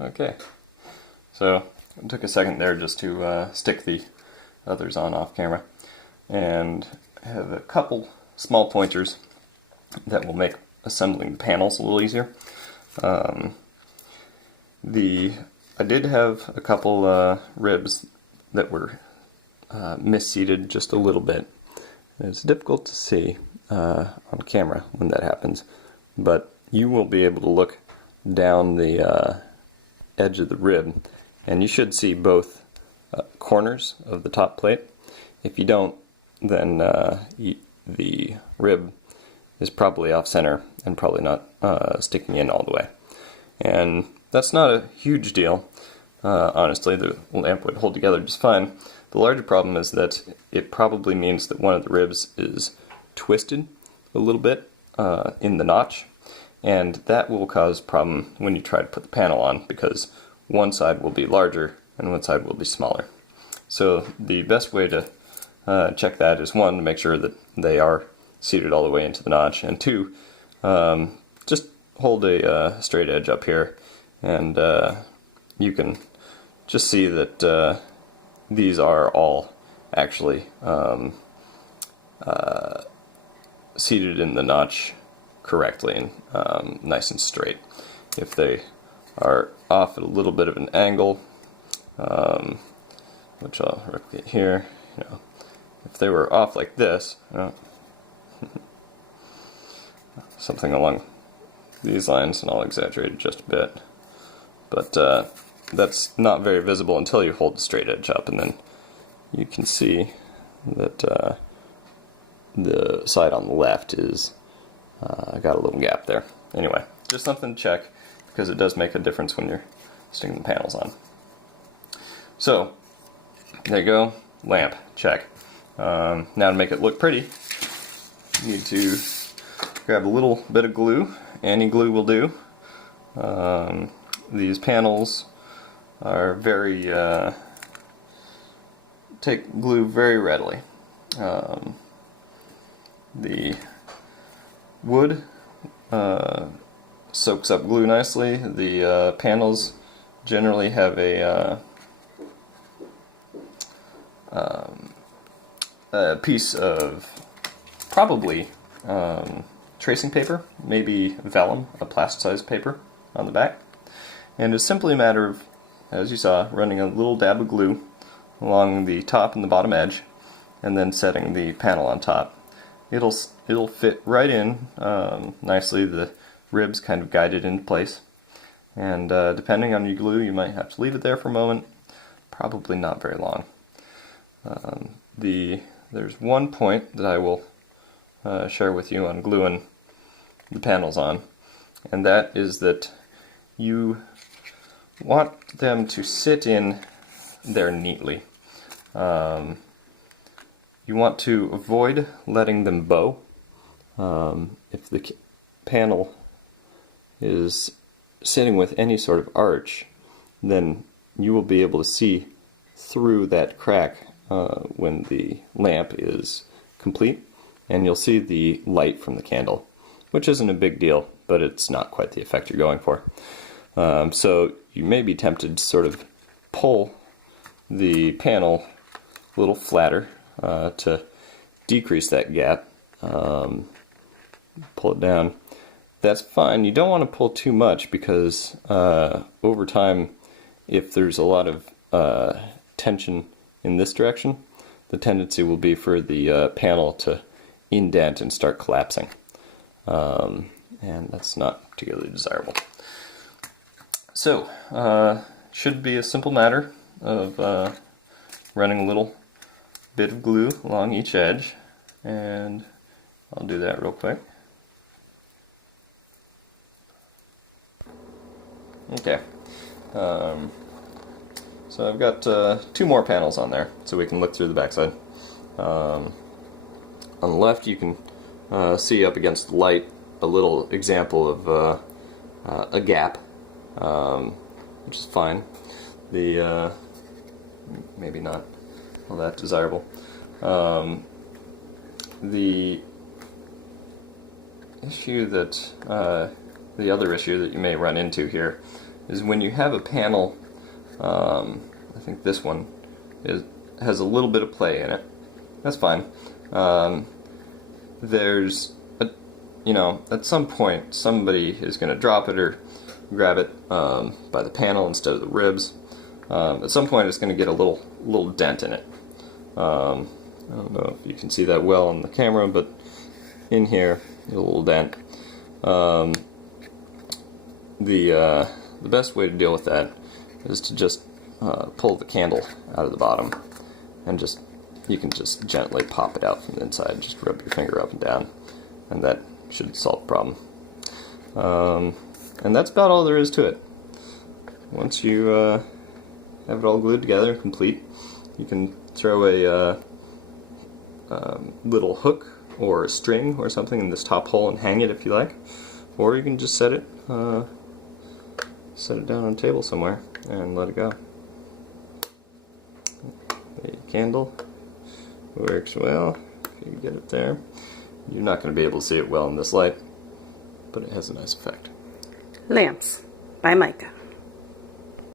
Okay, so it took a second there just to stick the others on off camera, and I have a couple small pointers that will make assembling the panels a little easier. I did have a couple ribs that were misseated just a little bit. It's difficult to see on camera when that happens, but you will be able to look down the edge of the rib, and you should see both corners of the top plate. If you don't, then the rib is probably off center and probably not sticking in all the way. And that's not a huge deal. Honestly, the lamp would hold together just fine. The larger problem is that it probably means that one of the ribs is twisted a little bit in the notch, and that will cause a problem when you try to put the panel on, because one side will be larger and one side will be smaller. So the best way to check that is, one, to make sure that they are seated all the way into the notch, and two, just hold a straight edge up here, and you can just see that these are all actually seated in the notch correctly and nice and straight. If they are off at a little bit of an angle, which I'll replicate here, if they were off like this, something along these lines, and I'll exaggerate it just a bit, but that's not very visible until you hold the straight edge up, and then you can see that the side on the left is got a little gap there. Anyway, just something to check, because it does make a difference when you're sticking the panels on. So, there you go, lamp, check. Now to make it look pretty, you need to grab a little bit of glue. Any glue will do. These panels are take glue very readily. The wood soaks up glue nicely. The panels generally have a piece of probably tracing paper, maybe vellum, a plasticized paper on the back. And it's simply a matter of, as you saw, running a little dab of glue along the top and the bottom edge, and then setting the panel on top. It'll fit right in nicely. The ribs kind of guide it into place, and depending on your glue, you might have to leave it there for a moment. Probably not very long. There's one point that I will share with you on gluing the panels on, and that is that you want them to sit in there neatly. You want to avoid letting them bow. If the panel is sitting with any sort of arch, then you will be able to see through that crack when the lamp is complete, and you'll see the light from the candle, which isn't a big deal, but it's not quite the effect you're going for. So you may be tempted to sort of pull the panel a little flatter to decrease that gap. Pull it down. That's fine. You don't want to pull too much, because over time, if there's a lot of tension in this direction, the tendency will be for the panel to indent and start collapsing. And that's not particularly desirable. So, should be a simple matter of running a little bit of glue along each edge, and I'll do that real quick. Okay, so I've got 2 more panels on there, so we can look through the backside. On the left, you can see up against the light a little example of a gap, which is fine. The maybe not all that desirable. The issue that the other issue that you may run into here is when you have a panel, I think this one has a little bit of play in it. That's fine. There's at some point somebody is going to drop it or grab it by the panel instead of the ribs. At some point it's going to get a little dent in it. I don't know if you can see that well on the camera, but in here, a little dent. The best way to deal with that is to just pull the candle out of the bottom, and you can just gently pop it out from the inside. Just rub your finger up and down, and that should solve the problem. And that's about all there is to it. Once you have it all glued together and complete, you can throw a little hook or a string or something in this top hole and hang it if you like, or you can just set it down on a table somewhere and let it go. The candle works well if you get it there. You're not going to be able to see it well in this light, but it has a nice effect. Lamps by Micah.